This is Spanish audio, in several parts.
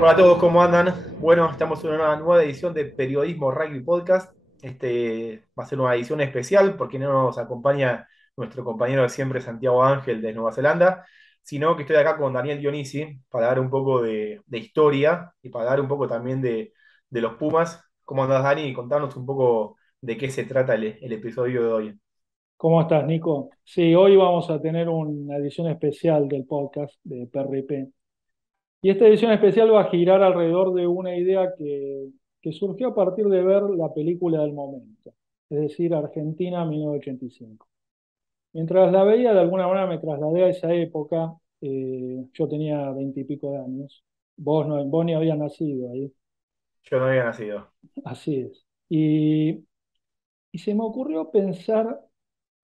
Hola a todos, ¿cómo andan? Bueno, estamos en una nueva edición de Periodismo Rugby Podcast. Va a ser una edición especial porque no nos acompaña nuestro compañero de siempre, Santiago Ángel, de Nueva Zelanda, sino que estoy acá con Daniel Dionisi para dar un poco de historia y para dar un poco también de los Pumas. ¿Cómo andás, Dani? Y contanos un poco de qué se trata el episodio de hoy. ¿Cómo estás, Nico? Sí, hoy vamos a tener una edición especial del podcast de PRP. Y esta edición especial va a girar alrededor de una idea que surgió a partir de ver la película del momento, es decir, Argentina 1985. Mientras la veía, de alguna manera me trasladé a esa época. Yo tenía 20 y pico de años. Vos ni habías nacido ahí. Yo no había nacido. Así es. Y se me ocurrió pensar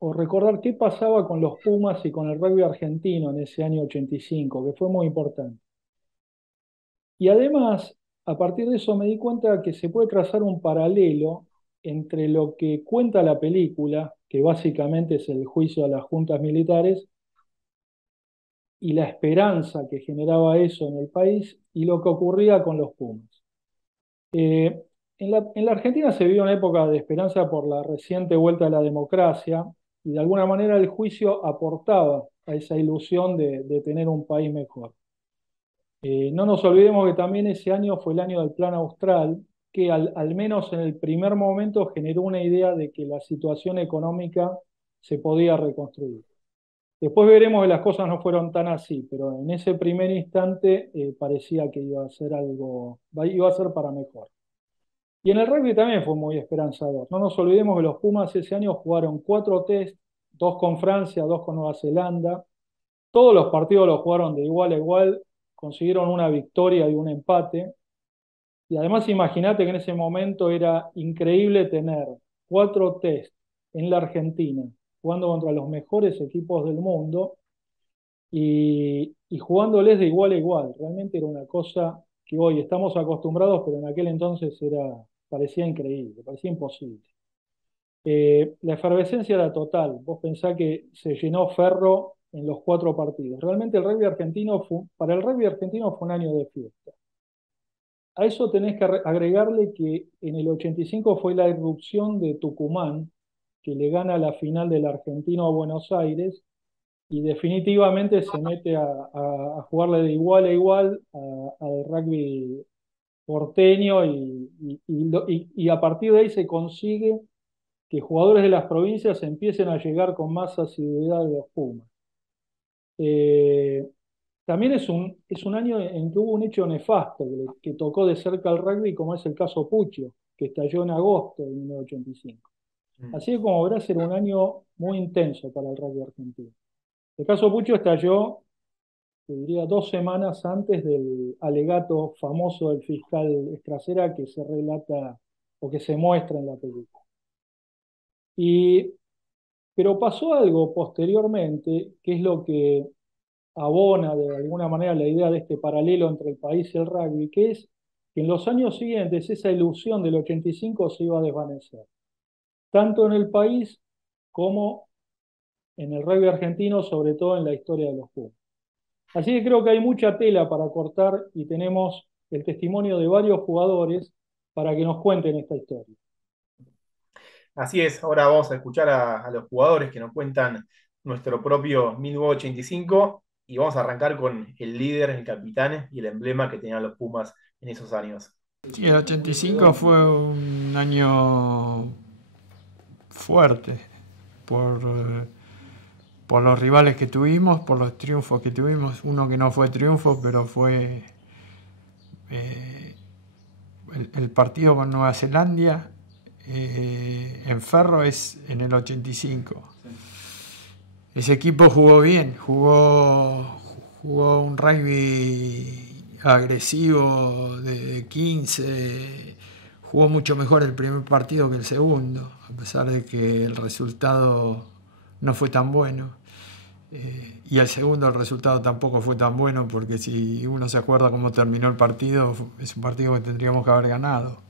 o recordar qué pasaba con los Pumas y con el rugby argentino en ese año 85, que fue muy importante. Y además, a partir de eso me di cuenta que se puede trazar un paralelo entre lo que cuenta la película, que básicamente es el juicio a las juntas militares, y la esperanza que generaba eso en el país, y lo que ocurría con los Pumas. Eh, en la Argentina se vivió una época de esperanza por la reciente vuelta a la democracia y de alguna manera el juicio aportaba a esa ilusión de tener un país mejor. No nos olvidemos que también ese año fue el año del Plan Austral, que al menos en el primer momento generó una idea de que la situación económica se podía reconstruir. Después veremos que las cosas no fueron tan así, pero en ese primer instante parecía que iba a ser iba a ser para mejor. Y en el rugby también fue muy esperanzador. No nos olvidemos que los Pumas ese año jugaron 4 test, 2 con Francia, 2 con Nueva Zelanda. Todos los partidos los jugaron de igual a igual, consiguieron una victoria y un empate. Y además imagínate que en ese momento era increíble tener 4 test en la Argentina, jugando contra los mejores equipos del mundo y jugándoles de igual a igual. Realmente era una cosa que hoy estamos acostumbrados, pero en aquel entonces parecía increíble, parecía imposible. La efervescencia era total. Vos pensás que se llenó Ferro en los 4 partidos. Realmente para el rugby argentino fue un año de fiesta. A eso tenés que agregarle que en el 85 fue la irrupción de Tucumán, que le gana la final del Argentino a Buenos Aires y definitivamente se mete a jugarle de igual a igual al rugby porteño y a partir de ahí se consigue que jugadores de las provincias empiecen a llegar con más asiduidad de los Pumas. Eh, También es un año en que hubo un hecho nefasto que tocó de cerca al rugby, como es el caso Puccio, que estalló en agosto de 1985. Mm. Así que como verás, era un año muy intenso para el rugby argentino. El caso Puccio estalló, te diría, 2 semanas antes del alegato famoso del fiscal Estracera que se relata o que se muestra en la película. Y, pero pasó algo posteriormente, que es lo que abona de alguna manera la idea de este paralelo entre el país y el rugby, que es que en los años siguientes esa ilusión del 85 se iba a desvanecer, tanto en el país como en el rugby argentino, sobre todo en la historia de los Pumas. Así que creo que hay mucha tela para cortar y tenemos el testimonio de varios jugadores para que nos cuenten esta historia. Así es, ahora vamos a escuchar a los jugadores que nos cuentan nuestro propio 1985 y vamos a arrancar con el líder, el capitán y el emblema que tenían los Pumas en esos años. Sí, el 85 fue un año fuerte por, por los rivales que tuvimos, por los triunfos que tuvimos. Uno que no fue triunfo, pero fue eh, el partido con Nueva Zelanda en Ferro es en el 85. Ese equipo jugó bien, jugó un rugby agresivo de 15, jugó mucho mejor el primer partido que el segundo, a pesar de que el resultado no fue tan bueno. Y el segundo el resultado tampoco fue tan bueno porque si uno se acuerda cómo terminó el partido, es un partido que tendríamos que haber ganado.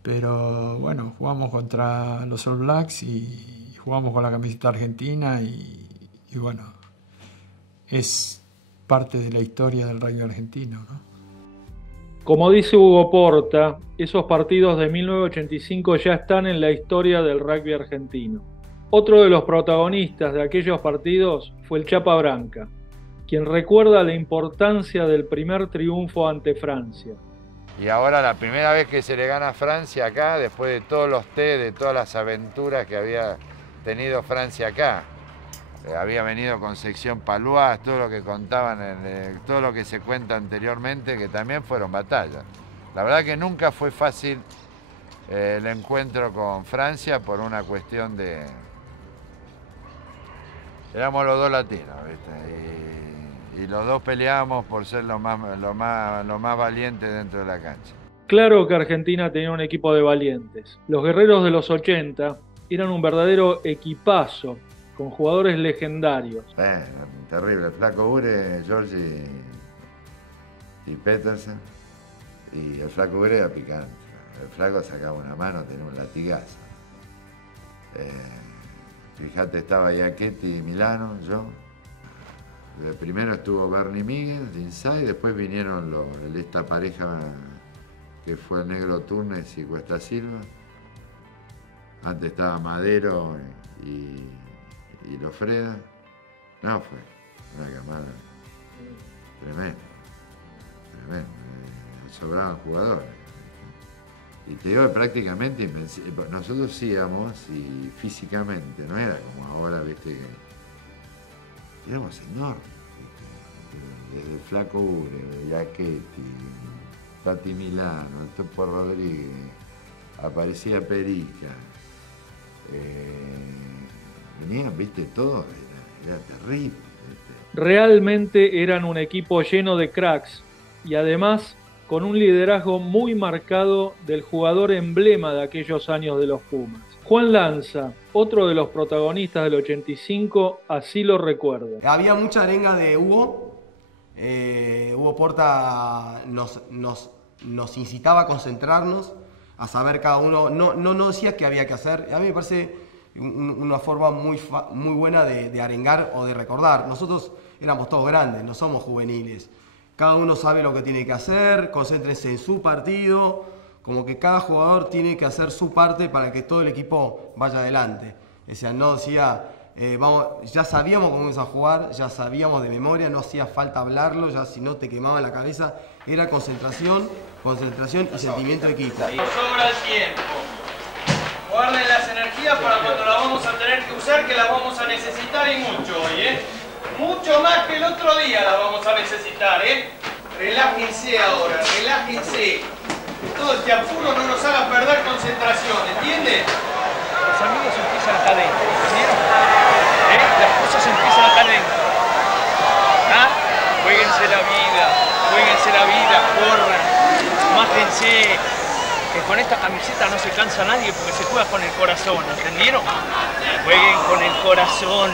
Pero bueno, jugamos contra los All Blacks y jugamos con la camiseta argentina y bueno, es parte de la historia del rugby argentino, ¿no? Como dice Hugo Porta, esos partidos de 1985 ya están en la historia del rugby argentino. Otro de los protagonistas de aquellos partidos fue el Chapa Branca, quien recuerda la importancia del primer triunfo ante Francia. Y ahora la primera vez que se le gana a Francia acá, después de todos los de todas las aventuras que había tenido Francia acá. Había venido con sección Palois, todo lo que contaban, todo lo que se cuenta anteriormente, que también fueron batallas. La verdad que nunca fue fácil el encuentro con Francia por una cuestión de... Éramos los dos latinos, ¿viste? Y los dos peleábamos por ser lo más valientes dentro de la cancha. Claro que Argentina tenía un equipo de valientes. Los guerreros de los 80 eran un verdadero equipazo, con jugadores legendarios. Terrible. El Flaco Ure, Giorgi y Petersen. Y el Flaco Ure era picante. El Flaco sacaba una mano, tenía un latigazo. Fíjate, estaba Iachetti y Milano, yo. Primero estuvo Bernie Miguel, Inside, después vinieron esta pareja que fue el Negro Turnes y Cuesta Silva. Antes estaba Madero y Lofreda. No, fue una camada tremenda. Sobraban jugadores. Y te digo que prácticamente invencible. Nosotros íbamos y físicamente, no era como ahora, viste, que éramos enormes. Desde el Flaco Ure, Iachetti, Tati Milano, el Topo Rodríguez, aparecía Perica. Venían, viste, todo, era terrible. ¿Viste? Realmente eran un equipo lleno de cracks y además con un liderazgo muy marcado del jugador emblema de aquellos años de los Pumas. Juan Lanza, otro de los protagonistas del 85, así lo recuerda. Había mucha arenga de Hugo. Hugo Porta nos incitaba a concentrarnos, a saber cada uno. No decía qué había que hacer. A mí me parece una forma muy buena de arengar o de recordar. Nosotros éramos todos grandes, no somos juveniles. Cada uno sabe lo que tiene que hacer, concéntrense en su partido, como que cada jugador tiene que hacer su parte para que todo el equipo vaya adelante. O sea, no decía, ya sabíamos cómo íbamos a jugar, ya sabíamos de memoria, no hacía falta hablarlo, ya si no te quemaba la cabeza, era concentración y sentimiento de equipo. Nos sobra el tiempo. Guarden las energías para cuando las vamos a tener que usar, que las vamos a necesitar y mucho hoy, ¿eh? Mucho más que el otro día las vamos a necesitar, ¿eh? Relájense ahora, relájense. Todo este apuro no nos haga perder concentración, ¿entienden? Los amigos empiezan acá adentro, ¿entendieron? Las cosas empiezan acá adentro. ¿Ah? Juéguense la vida, corran, mátense. Que con esta camiseta no se cansa nadie porque se juega con el corazón, ¿entendieron? Jueguen con el corazón,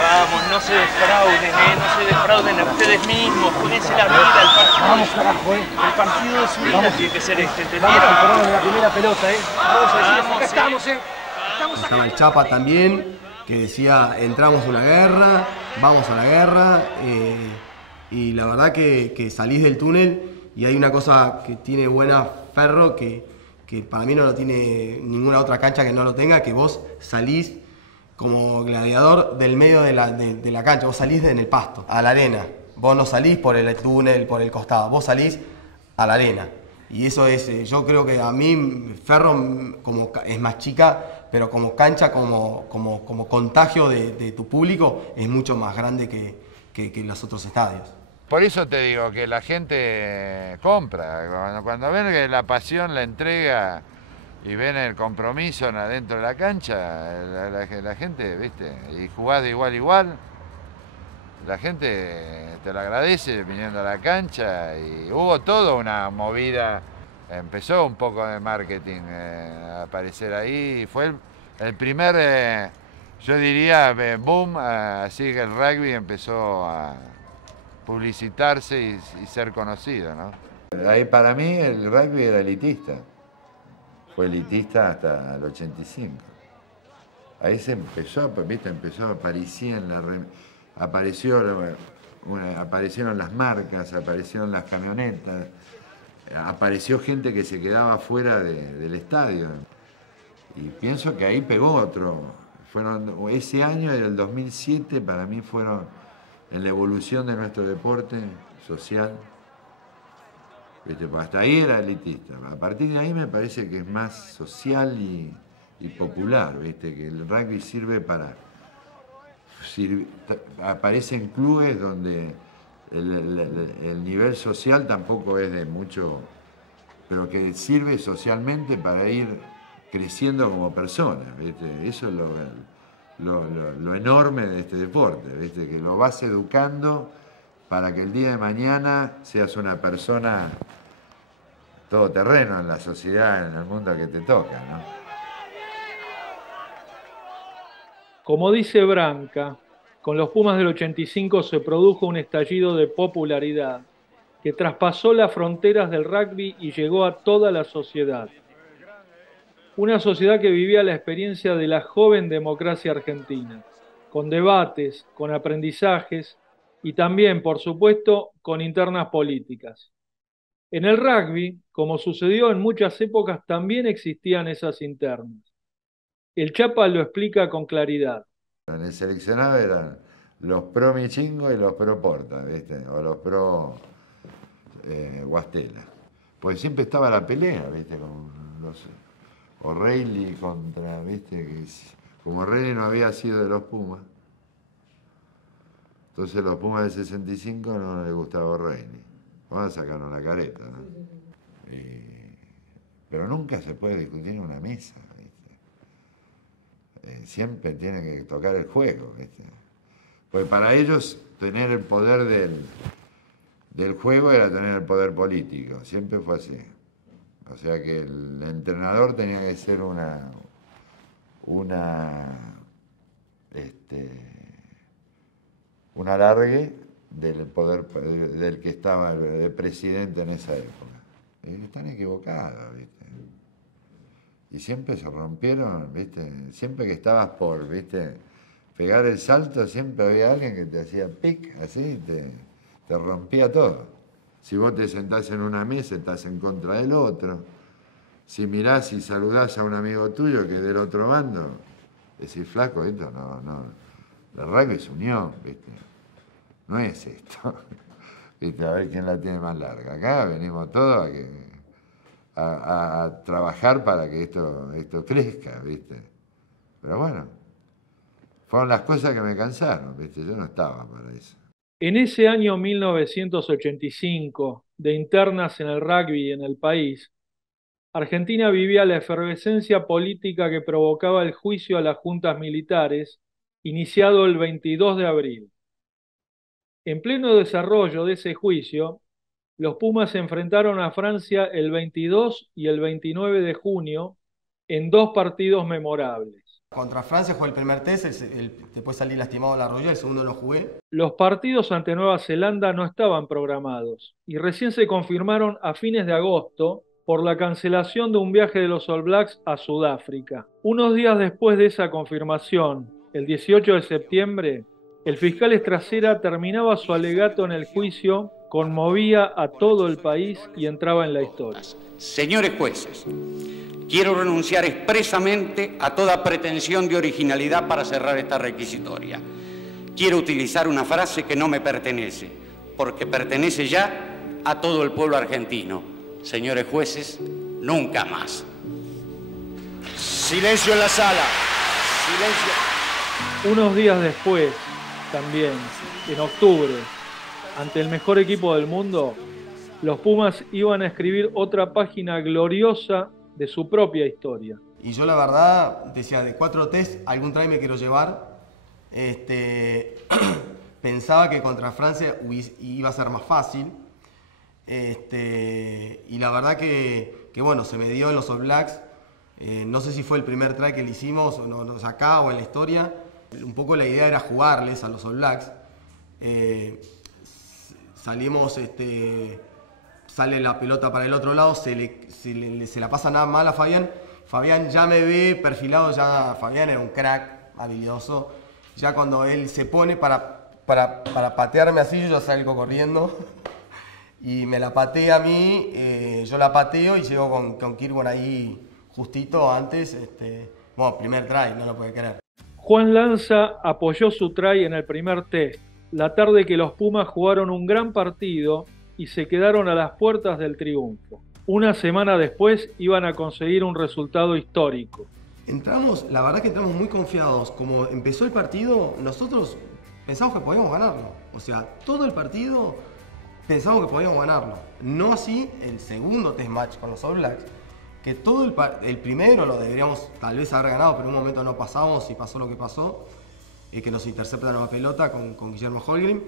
Vamos, no se defrauden a ustedes mismos, jueguense la vida, el partido. Vamos, carajo, El partido de su vida tiene que ser este, ¿entendieron? Vamos, la primera pelota, Vamos a decir, Vamos, acá estamos, Estaba el Chapa también, que decía, entramos a una guerra, vamos a la guerra, y la verdad que salís del túnel y hay una cosa que tiene buena Ferro, que para mí no lo tiene ninguna otra cancha que no lo tenga, que vos salís como gladiador del medio de la cancha, vos salís en el pasto, a la arena. Vos no salís por el túnel, por el costado, vos salís a la arena. Y eso es, yo creo que a mí Ferro como es más chica, pero como cancha, como contagio de tu público, es mucho más grande que los otros estadios. Por eso te digo que la gente compra. Cuando ven que la pasión, la entrega y ven el compromiso adentro de la cancha, la gente, ¿viste? Y jugás de igual a igual, la gente te lo agradece viniendo a la cancha y hubo toda una movida. Empezó un poco de marketing a aparecer ahí. Fue el primer, yo diría, boom, así que el rugby empezó a publicitarse y ser conocido, ¿no? Ahí para mí el rugby era elitista. Fue elitista hasta el 85. ahí se empezó, ¿viste? Aparecieron las marcas, aparecieron las camionetas, apareció gente que se quedaba fuera del estadio. Y pienso que ahí pegó otro. Ese año y el 2007 para mí fueron en la evolución de nuestro deporte social. ¿Viste? Hasta ahí era elitista. A partir de ahí me parece que es más social y popular, ¿viste? Que el rugby sirve aparecen clubes donde el nivel social tampoco es de mucho, pero que sirve socialmente para ir creciendo como persona, ¿viste? Eso es lo enorme de este deporte, ¿viste? Que lo vas educando para que el día de mañana seas una persona todoterreno en la sociedad, en el mundo que te toca, ¿no? Como dice Branca, con los Pumas del 85 se produjo un estallido de popularidad que traspasó las fronteras del rugby y llegó a toda la sociedad. Una sociedad que vivía la experiencia de la joven democracia argentina, con debates, con aprendizajes y también, por supuesto, con internas políticas. En el rugby, como sucedió en muchas épocas, también existían esas internas. El Chapa lo explica con claridad. En el seleccionado eran los pro Michingo y los pro Porta, ¿viste? O los pro Guastela. Pues siempre estaba la pelea, ¿viste? Con los O'Reilly contra, ¿viste? Como O'Reilly no había sido de los Pumas, entonces los Pumas del 65 no les gustaba O'Reilly. Vamos a sacarnos la careta, ¿no? Pero nunca se puede discutir en una mesa, ¿viste? Siempre tiene que tocar el juego, ¿viste? Pues para ellos tener el poder del juego era tener el poder político, siempre fue así. O sea que el entrenador tenía que ser un alargue del poder del que estaba el presidente en esa época. Y están equivocados, ¿viste? Y siempre se rompieron, ¿viste? Siempre que estabas por, ¿viste? Pegar el salto, siempre había alguien que te hacía pic, así, te rompía todo. Si vos te sentás en una mesa, estás en contra del otro. Si mirás y saludás a un amigo tuyo que es del otro bando, decís, flaco, esto no. El rugby es unión, ¿viste? No es esto. ¿Viste? A ver quién la tiene más larga. Acá venimos todos a trabajar para que esto crezca, ¿viste? Pero bueno, fueron las cosas que me cansaron, ¿viste? Yo no estaba para eso. En ese año 1985, de internas en el rugby en el país, Argentina vivía la efervescencia política que provocaba el juicio a las juntas militares, iniciado el 22 de abril. En pleno desarrollo de ese juicio, los Pumas se enfrentaron a Francia el 22 y el 29 de junio en dos partidos memorables. Contra Francia jugué el primer test, después salí lastimado de la rodilla, el segundo lo jugué. Los partidos ante Nueva Zelanda no estaban programados y recién se confirmaron a fines de agosto por la cancelación de un viaje de los All Blacks a Sudáfrica. Unos días después de esa confirmación, el 18 de septiembre, el fiscal Estracera terminaba su alegato en el juicio, conmovía a todo el país y entraba en la historia. Señores jueces, quiero renunciar expresamente a toda pretensión de originalidad para cerrar esta requisitoria. Quiero utilizar una frase que no me pertenece, porque pertenece ya a todo el pueblo argentino. Señores jueces, nunca más. Silencio en la sala. Silencio. Unos días después, también, en octubre, ante el mejor equipo del mundo, los Pumas iban a escribir otra página gloriosa de su propia historia. Y yo la verdad decía, de 4 test, algún try me quiero llevar. Pensaba que contra Francia iba a ser más fácil. Y la verdad que bueno, se me dio en los All Blacks. No sé si fue el primer try que le hicimos acá o en la historia. Un poco la idea era jugarles a los All Blacks. Salimos, sale la pelota para el otro lado, se la pasa nada mal a Fabián Fabián ya me ve perfilado, ya Fabián era un crack, habilidoso. Ya cuando él se pone para patearme así, yo ya salgo corriendo. Y me la patea a mí, yo la pateo y llego con Kirwan ahí justito antes. Bueno, primer try, no lo puede creer. Juan Lanza apoyó su try en el primer test, la tarde que los Pumas jugaron un gran partido y se quedaron a las puertas del triunfo. Una semana después iban a conseguir un resultado histórico. La verdad que entramos muy confiados. Como empezó el partido, nosotros pensamos que podíamos ganarlo. O sea, todo el partido pensamos que podíamos ganarlo. No así el segundo test match con los All Blacks, que todo el primero lo deberíamos tal vez haber ganado, pero en un momento no pasamos y pasó lo que pasó, que nos interceptan la pelota con Guillermo Holgrim.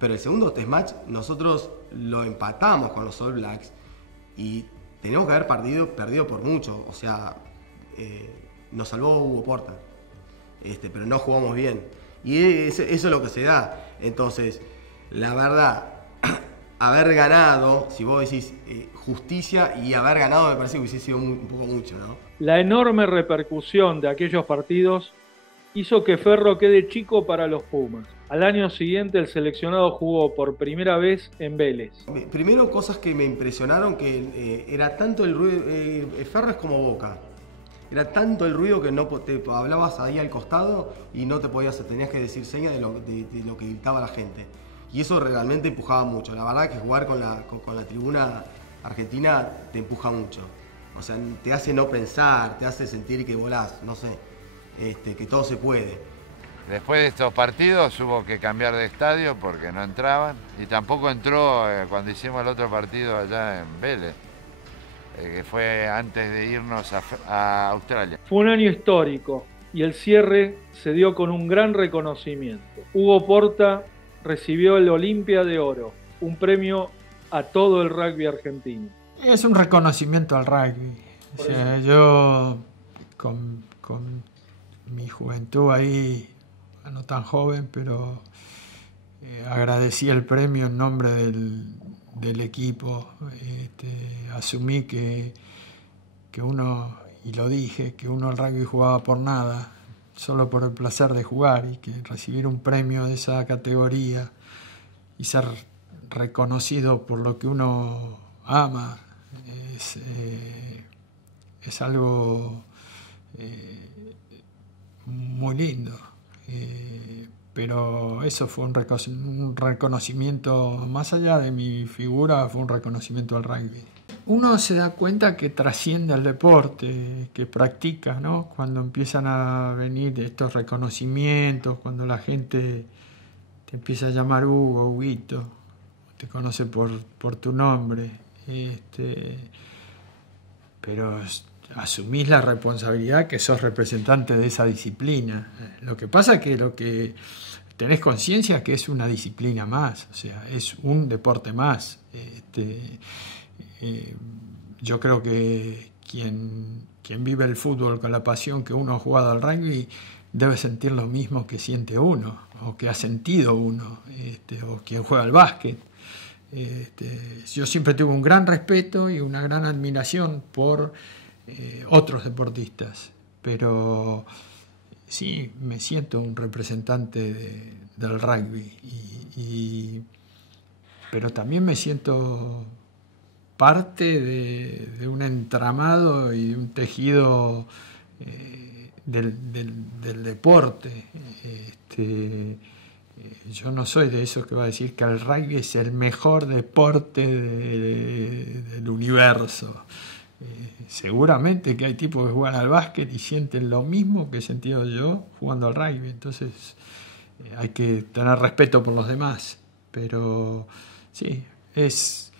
Pero el segundo test match nosotros lo empatamos con los All Blacks y teníamos que haber perdido por mucho. O sea, nos salvó Hugo Porta, pero no jugamos bien. Y eso es lo que se da. Entonces, la verdad, haber ganado, si vos decís justicia y haber ganado, me parece que hubiese sido un poco mucho, ¿no? La enorme repercusión de aquellos partidos hizo que Ferro quede chico para los Pumas. Al año siguiente el seleccionado jugó por primera vez en Vélez. Primero, cosas que me impresionaron, que era tanto el ruido, Ferro es como Boca. Era tanto el ruido que no te hablabas ahí al costado y no te tenías que decir señas de lo que gritaba la gente. Y eso realmente empujaba mucho. La verdad que jugar con la tribuna argentina te empuja mucho. O sea, te hace no pensar, te hace sentir que volás, no sé, que todo se puede. Después de estos partidos hubo que cambiar de estadio porque no entraban. Y tampoco entró cuando hicimos el otro partido allá en Vélez, que fue antes de irnos a Australia. Fue un año histórico y el cierre se dio con un gran reconocimiento. Hugo Porta recibió el Olimpia de Oro, un premio a todo el rugby argentino. Es un reconocimiento al rugby. O sea, yo con mi juventud ahí, no tan joven, pero agradecí el premio en nombre del equipo. Asumí que uno, y lo dije, que uno al rugby jugaba por nada, solo por el placer de jugar, y que recibir un premio de esa categoría y ser reconocido por lo que uno ama es algo muy lindo. Pero eso fue un reconocimiento, más allá de mi figura, fue un reconocimiento al rugby. Uno se da cuenta que trasciende al deporte, que practica, ¿no? Cuando empiezan a venir estos reconocimientos, cuando la gente te empieza a llamar Hugo, Huguito, te conoce por tu nombre, pero asumís la responsabilidad que sos representante de esa disciplina. Lo que pasa es que tenés conciencia que es una disciplina más, o sea, es un deporte más. Yo creo que quien vive el fútbol con la pasión que uno ha jugado al rugby debe sentir lo mismo que siente uno, o que ha sentido uno, o quien juega al básquet. Yo siempre tuve un gran respeto y una gran admiración por otros deportistas, pero sí me siento un representante del rugby, pero también me siento parte de un entramado y de un tejido del deporte. Yo no soy de esos que va a decir que el rugby es el mejor deporte del universo. Seguramente que hay tipos que juegan al básquet y sienten lo mismo que he sentido yo jugando al rugby. Entonces hay que tener respeto por los demás. Pero sí, es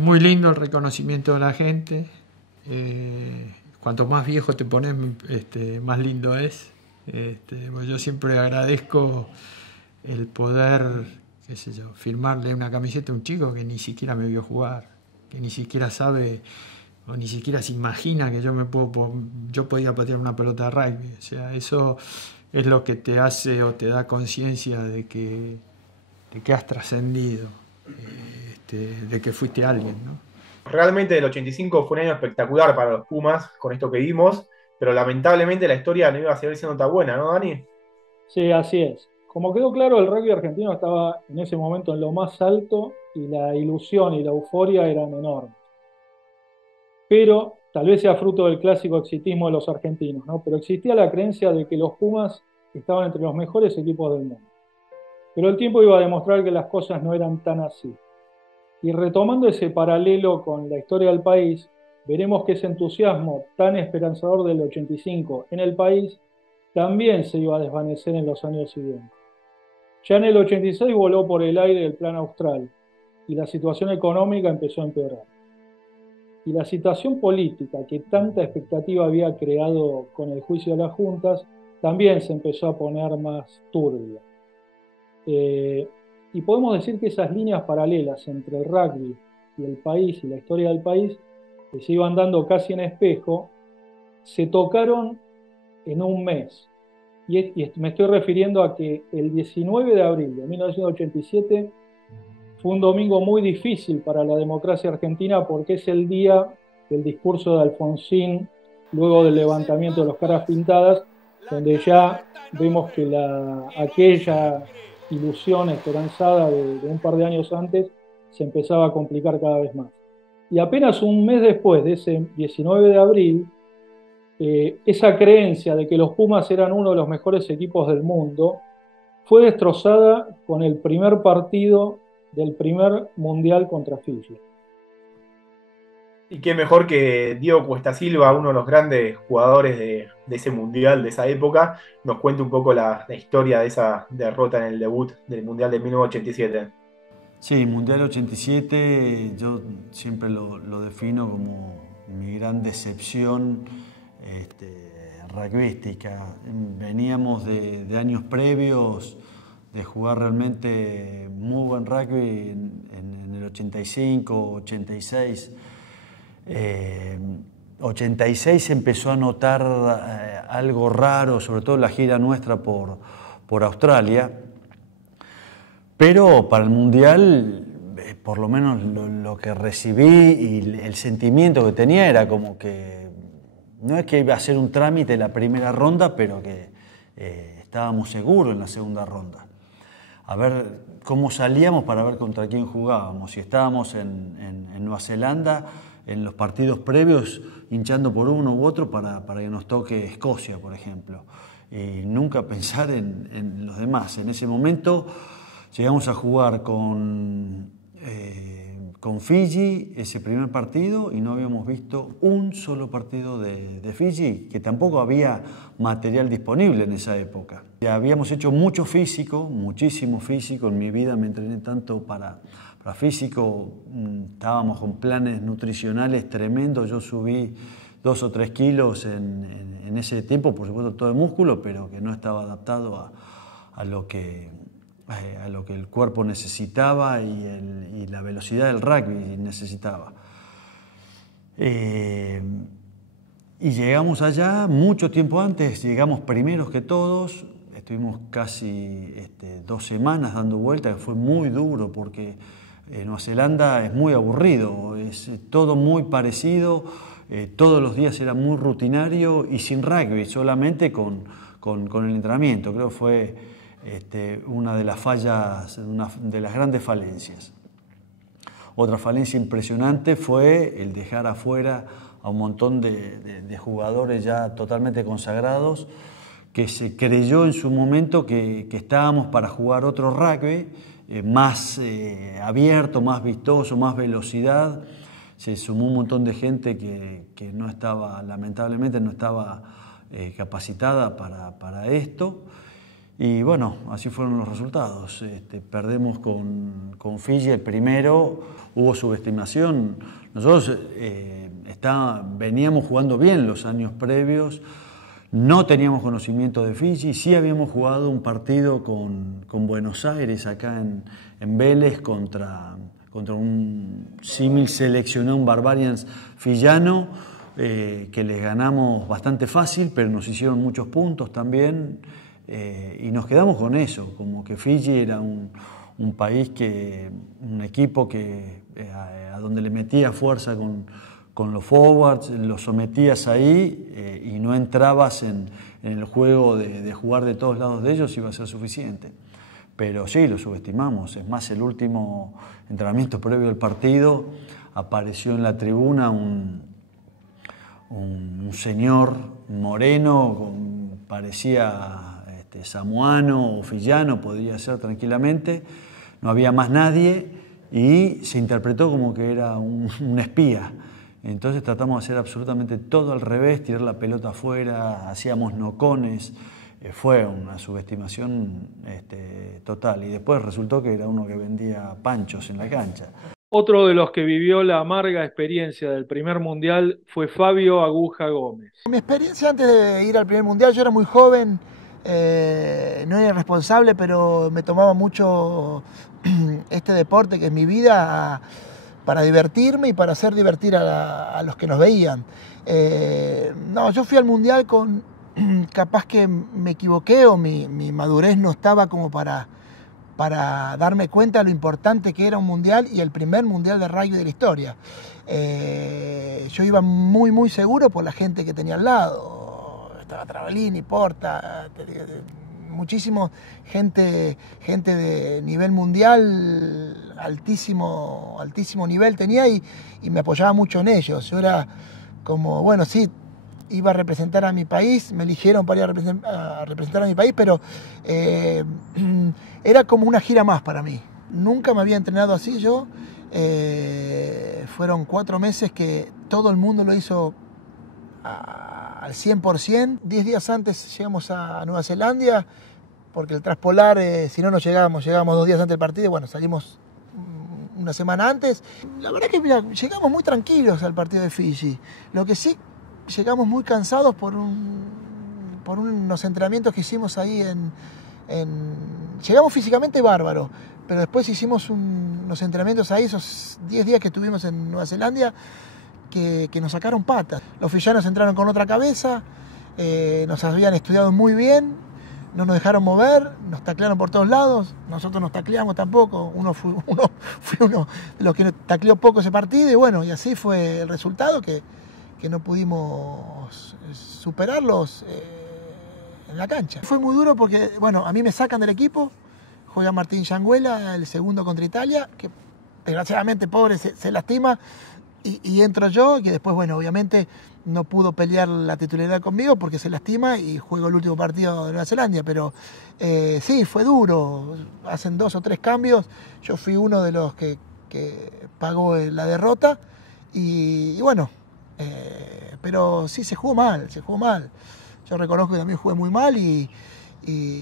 muy lindo el reconocimiento de la gente. Cuanto más viejo te pones, más lindo es. Pues yo siempre agradezco el poder, qué sé yo, firmarle una camiseta a un chico que ni siquiera me vio jugar, que ni siquiera sabe o ni siquiera se imagina que yo podía patear una pelota de rugby. O sea, eso es lo que te hace o te da conciencia de que has trascendido, de que fuiste alguien, ¿no? Realmente el 85 fue un año espectacular para los Pumas, con esto que vimos, pero lamentablemente la historia no iba a seguir siendo tan buena, ¿no, Dani? Sí, así es. Como quedó claro, el rugby argentino estaba en ese momento en lo más alto y la ilusión y la euforia eran enormes. Pero tal vez sea fruto del clásico exitismo de los argentinos, ¿no? Pero existía la creencia de que los Pumas estaban entre los mejores equipos del mundo. Pero el tiempo iba a demostrar que las cosas no eran tan así. Y retomando ese paralelo con la historia del país, veremos que ese entusiasmo tan esperanzador del 85 en el país también se iba a desvanecer en los años siguientes. Ya en el 86 voló por el aire el Plan Austral y la situación económica empezó a empeorar. Y la situación política que tanta expectativa había creado con el juicio de las juntas también se empezó a poner más turbia. Y podemos decir que esas líneas paralelas entre el rugby y el país y la historia del país, que se iban dando casi en espejo, se tocaron en un mes. Y me estoy refiriendo a que el 19 de abril de 1987 fue un domingo muy difícil para la democracia argentina porque es el día del discurso de Alfonsín, luego del levantamiento de los caras pintadas, donde ya vemos que aquella ilusión esperanzada de un par de años antes se empezaba a complicar cada vez más. Y apenas un mes después de ese 19 de abril, esa creencia de que los Pumas eran uno de los mejores equipos del mundo fue destrozada con el primer partido del primer mundial contra Fiji. Y qué mejor que Diego Cuesta Silva, uno de los grandes jugadores de ese mundial, de esa época, nos cuente un poco la historia de esa derrota en el debut del mundial de 1987. Sí, Mundial 87 yo siempre lo defino como mi gran decepción rugbyística. Veníamos de años previos de jugar realmente muy buen rugby en el 85, 86. 86 empezó a notar algo raro, sobre todo la gira nuestra por Australia, pero para el Mundial, por lo menos lo que recibí y el sentimiento que tenía era como que no es que iba a ser un trámite la primera ronda, pero que estábamos seguros en la segunda ronda. A ver cómo salíamos para ver contra quién jugábamos. Si estábamos en Nueva Zelanda, en los partidos previos, hinchando por uno u otro para que nos toque Escocia, por ejemplo. Y nunca pensar en los demás. En ese momento llegamos a jugar con Fiji ese primer partido y no habíamos visto un solo partido de Fiji, que tampoco había material disponible en esa época. Ya habíamos hecho mucho físico, muchísimo físico. En mi vida me entrené tanto para físico, estábamos con planes nutricionales tremendos. Yo subí 2 o 3 kilos en ese tiempo, por supuesto todo de músculo, pero que no estaba adaptado a lo que el cuerpo necesitaba y la velocidad del rugby necesitaba. Y llegamos allá mucho tiempo antes, llegamos primeros que todos, estuvimos casi 2 semanas dando vueltas, que fue muy duro porque Nueva Zelanda es muy aburrido, es todo muy parecido, todos los días era muy rutinario y sin rugby, solamente con el entrenamiento. Creo que fue una de las fallas, una de las grandes falencias. Otra falencia impresionante fue el dejar afuera a un montón de jugadores ya totalmente consagrados, que se creyó en su momento que estábamos para jugar otro rugby más abierto, más vistoso, más velocidad. Se sumó un montón de gente que no estaba, lamentablemente no estaba capacitada para esto. Y bueno, así fueron los resultados. Perdemos con Fiji el primero, hubo subestimación. Nosotros veníamos jugando bien los años previos, no teníamos conocimiento de Fiji, sí habíamos jugado un partido con Buenos Aires, acá en Vélez, contra un símil seleccionado, un Barbarians fillano, que les ganamos bastante fácil, pero nos hicieron muchos puntos también. Y nos quedamos con eso, como que Fiji era un país un equipo que a donde le metías fuerza con los forwards, los sometías ahí y no entrabas en el juego de jugar de todos lados de ellos, iba a ser suficiente. Pero sí, lo subestimamos. Es más, el último entrenamiento previo al partido apareció en la tribuna un señor moreno, parecía samoano o fillano, podría ser tranquilamente. No había más nadie y se interpretó como que era un espía. Entonces tratamos de hacer absolutamente todo al revés, tirar la pelota afuera, hacíamos nocones. Fue una subestimación total. Y después resultó que era uno que vendía panchos en la cancha. Otro de los que vivió la amarga experiencia del primer mundial fue Fabio Aguja Gómez. Mi experiencia antes de ir al primer mundial, yo era muy joven, no era irresponsable, pero me tomaba mucho este deporte que es mi vida para divertirme y para hacer divertir a los que nos veían. No, yo fui al mundial capaz que me equivoqué o mi madurez no estaba como para darme cuenta de lo importante que era un mundial y el primer mundial de rugby de la historia. Yo iba muy, muy seguro por la gente que tenía al lado. Estaba Travalini, Porta, muchísimo gente de nivel mundial, altísimo nivel tenía y me apoyaba mucho en ellos. Yo era como, bueno, sí, iba a representar a mi país, me eligieron para ir a representar a mi país, pero era como una gira más para mí. Nunca me había entrenado así yo. Fueron 4 meses que todo el mundo lo hizo al 100%. 10 días antes llegamos a Nueva Zelanda, porque el traspolar, si no nos llegamos 2 días antes del partido, y bueno, salimos una semana antes. La verdad que mira, llegamos muy tranquilos al partido de Fiji. Lo que sí, llegamos muy cansados por unos entrenamientos que hicimos ahí llegamos físicamente bárbaros, pero después hicimos unos entrenamientos ahí, esos 10 días que estuvimos en Nueva Zelanda, que nos sacaron patas. Los fillanos entraron con otra cabeza, nos habían estudiado muy bien, no nos dejaron mover, nos taclearon por todos lados, nosotros nos tacleamos tampoco, uno fue uno de los que tacleó poco ese partido, y bueno, y así fue el resultado, que no pudimos superarlos en la cancha. Fue muy duro porque, bueno, a mí me sacan del equipo, juega Martín Yanguela, el segundo contra Italia, que desgraciadamente, pobre, se lastima, y entro yo, que después, bueno, obviamente no pudo pelear la titularidad conmigo porque se lastima y juego el último partido de Nueva Zelanda, pero sí, fue duro, hacen 2 o 3 cambios, yo fui uno de los que pagó la derrota, y bueno, pero sí, se jugó mal. Yo reconozco que también jugué muy mal y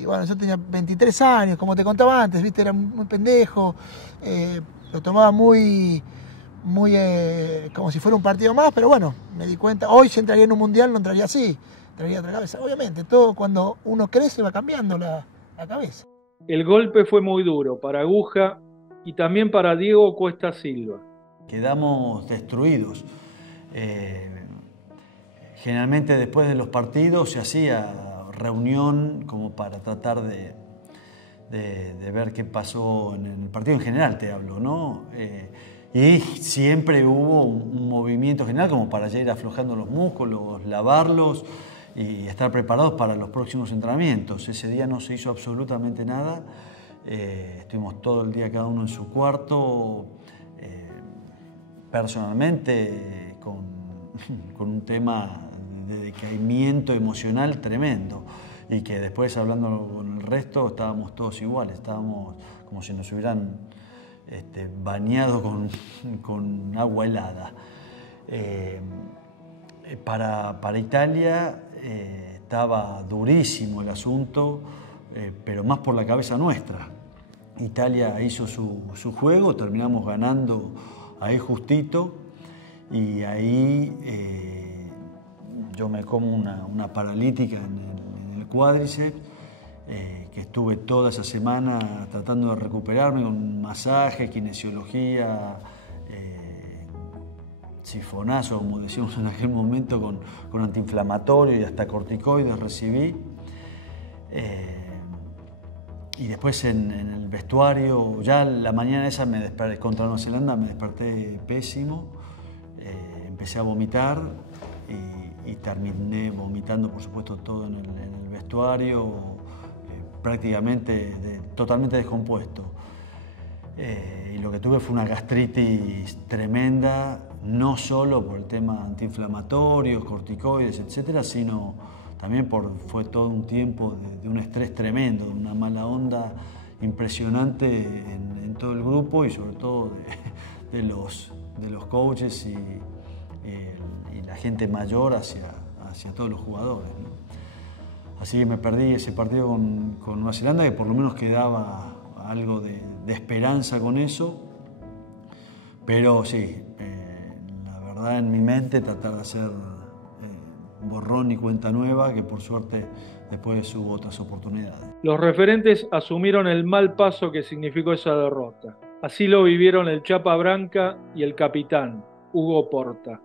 bueno, yo tenía 23 años, como te contaba antes, ¿viste? Era muy pendejo, lo tomaba muy como si fuera un partido más, pero bueno, me di cuenta, hoy si entraría en un mundial no entraría así, entraría otra cabeza. Obviamente, todo cuando uno crece va cambiando la cabeza. El golpe fue muy duro para Aguja y también para Diego Cuesta Silva. Quedamos destruidos. Generalmente después de los partidos se hacía reunión como para tratar de ver qué pasó en el partido en general, te hablo, ¿no? Y siempre hubo un movimiento general como para ya ir aflojando los músculos, lavarlos y estar preparados para los próximos entrenamientos. Ese día no se hizo absolutamente nada. Estuvimos todo el día cada uno en su cuarto, personalmente con un tema de decaimiento emocional tremendo, y que después, hablando con el resto, estábamos todos iguales, estábamos como si nos hubieran bañado con agua helada. Para Italia estaba durísimo el asunto, pero más por la cabeza nuestra. Italia hizo su juego, terminamos ganando ahí justito, y ahí yo me como una paralítica en el cuádriceps, que estuve toda esa semana tratando de recuperarme con masaje, kinesiología, sifonazo, como decíamos en aquel momento, con antiinflamatorio y hasta corticoides recibí. Y después en el vestuario, ya la mañana esa contra Nueva Zelanda me desperté pésimo, empecé a vomitar y terminé vomitando, por supuesto, todo en el vestuario, prácticamente totalmente descompuesto. Y lo que tuve fue una gastritis tremenda, no solo por el tema antiinflamatorios, corticoides, etcétera, sino también fue todo un tiempo de un estrés tremendo, de una mala onda impresionante en todo el grupo y sobre todo de los coaches y la gente mayor hacia todos los jugadores, ¿no? Así que me perdí ese partido con Nueva Zelanda, que por lo menos quedaba algo de esperanza con eso, pero sí, la verdad en mi mente tratar de hacer borrón y cuenta nueva, que por suerte después hubo otras oportunidades. Los referentes asumieron el mal paso que significó esa derrota. Así lo vivieron el Chapa Branca y el capitán, Hugo Porta.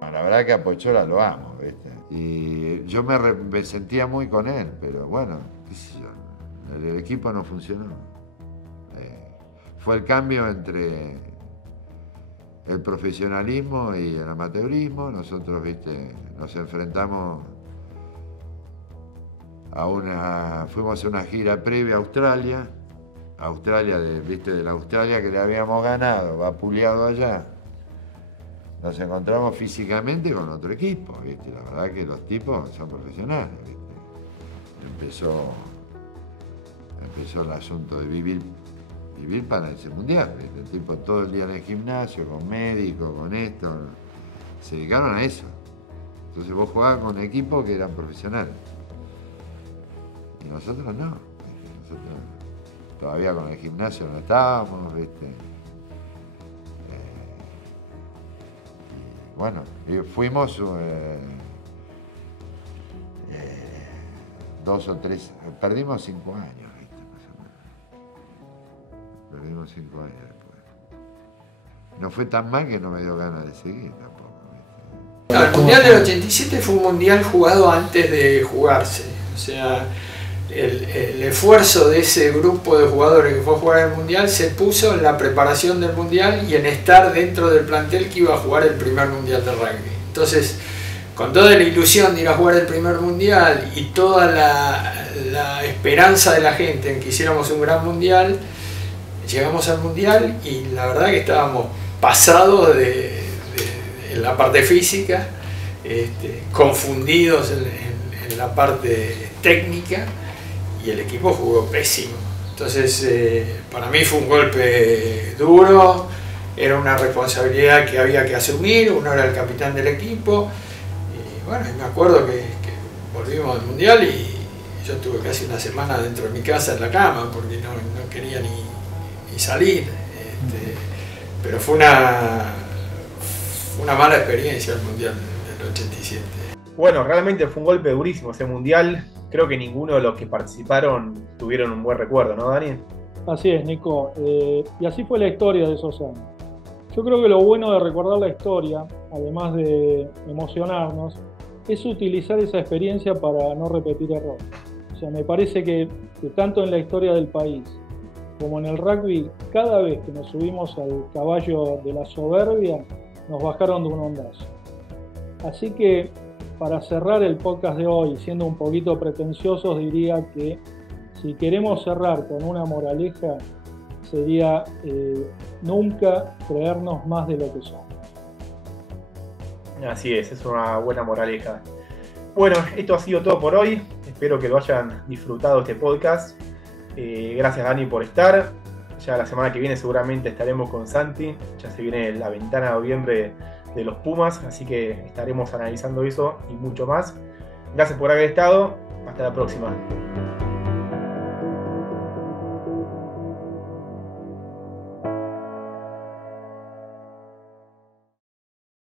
La verdad que a Pochola lo amo, ¿viste? Y yo me sentía muy con él, pero bueno, qué sé yo, el equipo no funcionó. Fue el cambio entre el profesionalismo y el amateurismo. Nosotros, ¿viste? Nos enfrentamos fuimos a una gira previa a Australia, ¿viste? De la Australia que le habíamos ganado, vapuleado allá. Nos encontramos físicamente con otro equipo, ¿viste? La verdad que los tipos son profesionales, ¿viste? Empezó el asunto de vivir para ese mundial, ¿viste? El tipo todo el día en el gimnasio, con médicos, con esto. Se dedicaron a eso. Entonces vos jugabas con equipos que eran profesionales. Y nosotros no. Nosotros todavía con el gimnasio no estábamos, ¿viste? Bueno, fuimos 2 o 3, perdimos 5 años, ¿viste? Más o menos. Perdimos 5 años después. No fue tan mal que no me dio ganas de seguir tampoco, ¿viste? El Mundial del 87 fue un mundial jugado antes de jugarse. O sea, el esfuerzo de ese grupo de jugadores que fue a jugar el Mundial se puso en la preparación del Mundial y en estar dentro del plantel que iba a jugar el primer Mundial de rugby. Entonces, con toda la ilusión de ir a jugar el primer Mundial y toda la esperanza de la gente en que hiciéramos un gran Mundial, llegamos al Mundial y la verdad que estábamos pasados en la parte física, confundidos en la parte técnica, y el equipo jugó pésimo. Entonces para mí fue un golpe duro, era una responsabilidad que había que asumir, uno era el capitán del equipo, y bueno, me acuerdo que volvimos al Mundial y yo tuve casi una semana dentro de mi casa en la cama porque no quería ni salir, pero fue una mala experiencia el Mundial del 87. Bueno, realmente fue un golpe durísimo ese Mundial. Creo que ninguno de los que participaron tuvieron un buen recuerdo, ¿no, Dani? Así es, Nico. Y así fue la historia de esos años. Yo creo que lo bueno de recordar la historia, además de emocionarnos, es utilizar esa experiencia para no repetir errores. O sea, me parece que tanto en la historia del país como en el rugby, cada vez que nos subimos al caballo de la soberbia, nos bajaron de un ondazo. Así que, para cerrar el podcast de hoy, siendo un poquito pretenciosos, diría que si queremos cerrar con una moraleja, sería nunca creernos más de lo que somos. Así es una buena moraleja. Bueno, esto ha sido todo por hoy. Espero que lo hayan disfrutado este podcast. Gracias, Dani, por estar. Ya la semana que viene seguramente estaremos con Santi. Ya se viene la ventana de noviembre de los Pumas, así que estaremos analizando eso y mucho más. Gracias por haber estado. Hasta la próxima.